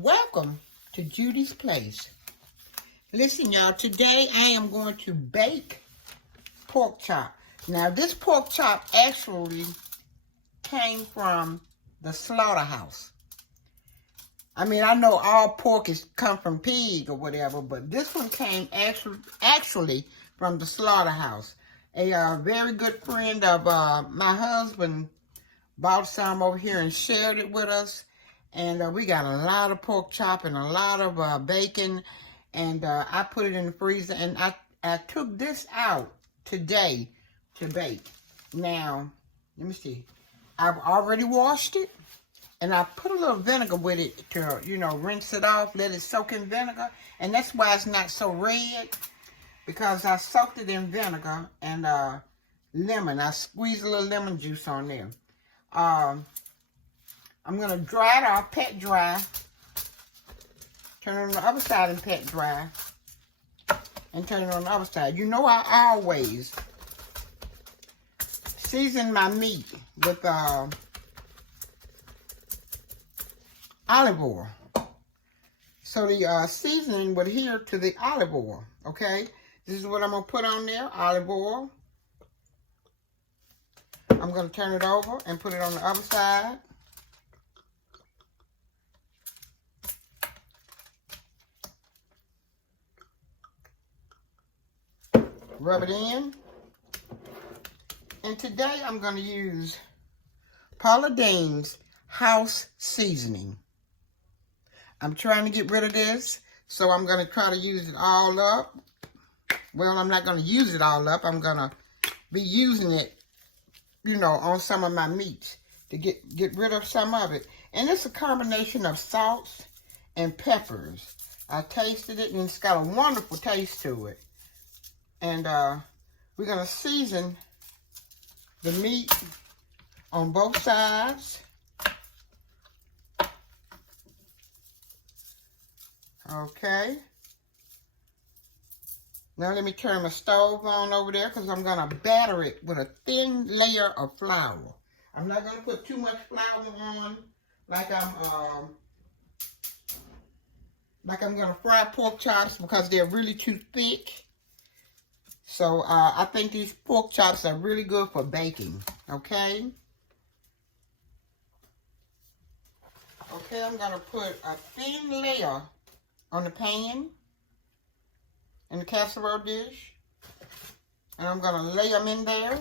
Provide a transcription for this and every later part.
Welcome to Judy's Place. Listen, y'all, today I am going to bake pork chop. Now, this pork chop actually came from the slaughterhouse. I mean, I know all pork is come from pig or whatever, but this one came actually from the slaughterhouse. A very good friend of my husband bought some over here and shared it with us. And we got a lot of pork chop and a lot of bacon. And I put it in the freezer. And I took this out today to bake. Now, let me see. I've already washed it. And I put a little vinegar with it to, rinse it off. Let it soak in vinegar. And that's why it's not so red. Because I soaked it in vinegar and lemon. I squeezed a little lemon juice on there. I'm going to dry it off, pat dry. Turn it on the other side and pat dry. And turn it on the other side. You know I always season my meat with olive oil. So the seasoning would adhere to the olive oil, okay? This is what I'm going to put on there, olive oil. I'm going to turn it over and put it on the other side. Rub it in. And today I'm going to use Paula Deen's house seasoning. I'm trying to get rid of this, so I'm going to try to use it all up. Well, I'm not going to use it all up. I'm going to be using it, on some of my meats to get rid of some of it. And it's a combination of salts and peppers. I tasted it, and it's got a wonderful taste to it. And we're going to season the meat on both sides. Okay. Now let me turn my stove on over there because I'm going to batter it with a thin layer of flour. I'm not going to put too much flour on like I'm going to fry pork chops because they're really too thick. So, I think these pork chops are really good for baking, okay? Okay, I'm going to put a thin layer on the pan in the casserole dish. And I'm going to lay them in there.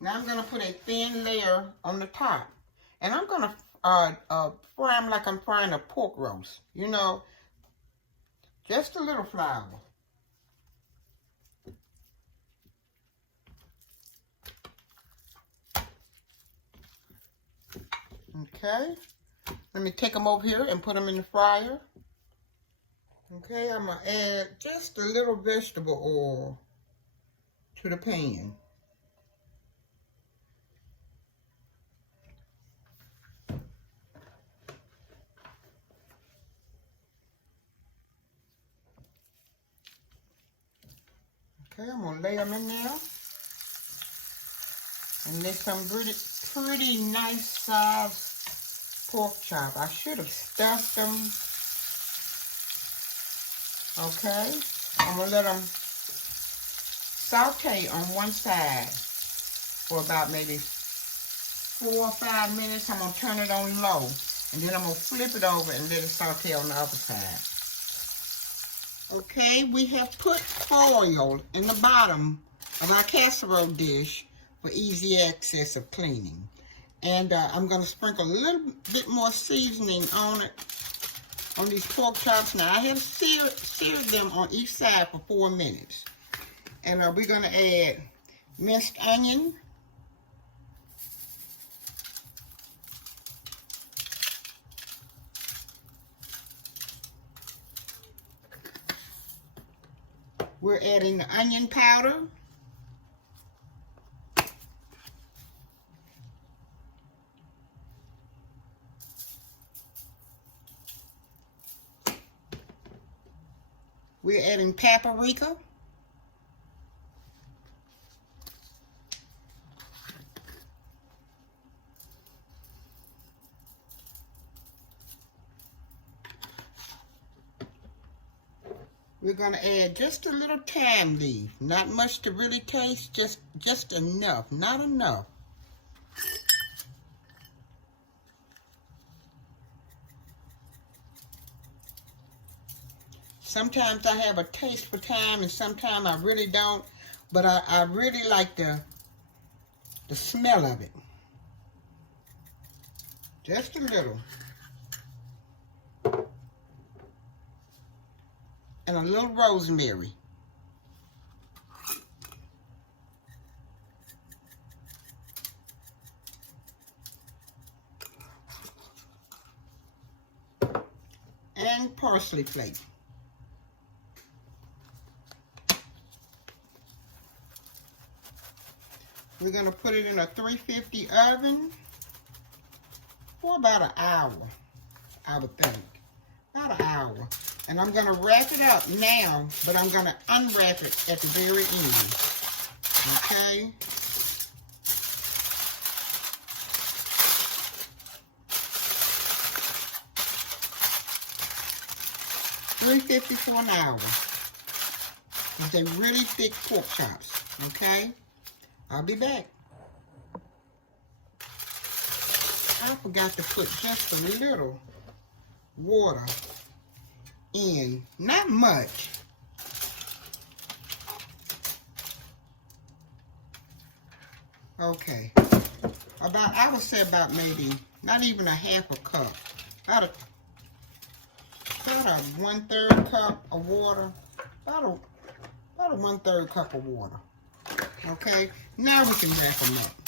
Now I'm going to put a thin layer on the top. And I'm going to fry them like I'm frying a pork roast, Just a little flour. Okay. Let me take them over here and put them in the fryer. Okay, I'm going to add just a little vegetable oil to the pan. Okay, I'm going to lay them in there. And there's some pretty nice sized pork chop. I should have stuffed them. Okay, I'm going to let them saute on one side for about maybe 4 or 5 minutes. I'm going to turn it on low. And then I'm going to flip it over and let it saute on the other side. Okay, we have put foil in the bottom of our casserole dish for easy access of cleaning. And I'm going to sprinkle a little bit more seasoning on it, on these pork chops. Now, I have seared them on each side for 4 minutes. And we're going to add minced onion. We're adding the onion powder. We're adding paprika. We're going to add just a little thyme leaf. Not much to really taste, just enough, not enough. Sometimes I have a taste for thyme and sometimes I really don't, but I really like the smell of it. Just a little. And a little rosemary. And parsley flakes. We're going to put it in a 350 oven for about an hour, I would think. About an hour. And I'm going to wrap it up now, but I'm going to unwrap it at the very end. Okay? $3.50 for an hour. These are really thick pork chops. Okay? I'll be back. I forgot to put just a little water in. Not much. Okay. I would say about maybe, not even a half a cup. About a 1/3 cup of water. About a 1/3 cup of water. Okay, now we can wrap them up.